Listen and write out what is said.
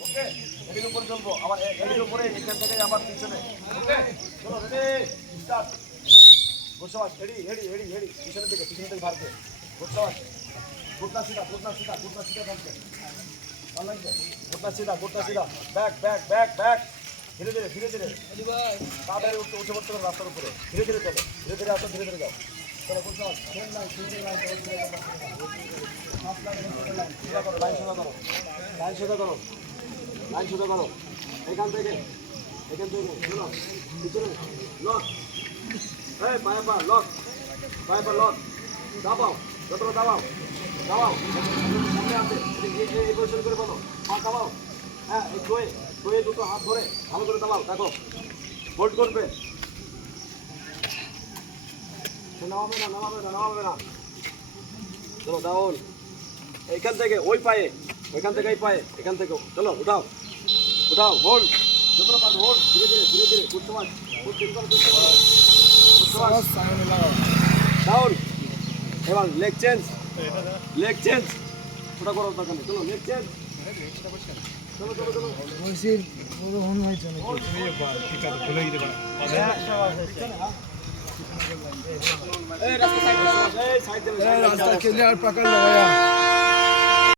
ওকে এর উপরে চলবো আবার এর উপরে এখান থেকে আবার পিছনে ওকে চলো রেডি স্টার্ট গোসাবাস রেডি রেডি রেডি রেডি পিছনে থেকে ভারতে গোসাবাস ঘুরনা সিধা থাকবে ঘুরনা সিধা ব্যাক ব্যাক ব্যাক ব্যাক ধীরে ধীরে তাদের উঠে পড়তে হবে রাস্তার উপরে ধীরে ধীরে চলো ধীরে আসো ধীরে যাও চলো গোসাবাস লাইন সোজা করো এখান থেকে শোনো পিছনে লক এই পায়ে পা লক দাবাও যতটা দাবাও সামনে আছে এই পজিশন করে বলো পা দাবাও হ্যাঁ এই দোয়ে দুটো হাত ধরে ভালো করে দাবাও দেখো হোল্ড করবে নামাবে না চলো ডাউন এইখান থেকে ওই পায়ে ওইখান থেকে এই পায়ে এখান থেকে চলো উঠাও হোল্ড যতটা পারবে হোল্ড ধীরে ধীরে করতে পারবে ডাউন এবার লেগ চেঞ্জ ওটা করো দরকার নেই চলো লেগ চেঞ্জ চলো বয়সের বড় মনে হয়েছে এই রাস্তা সাইড रास्ता के लिए और पकड़ लो भैया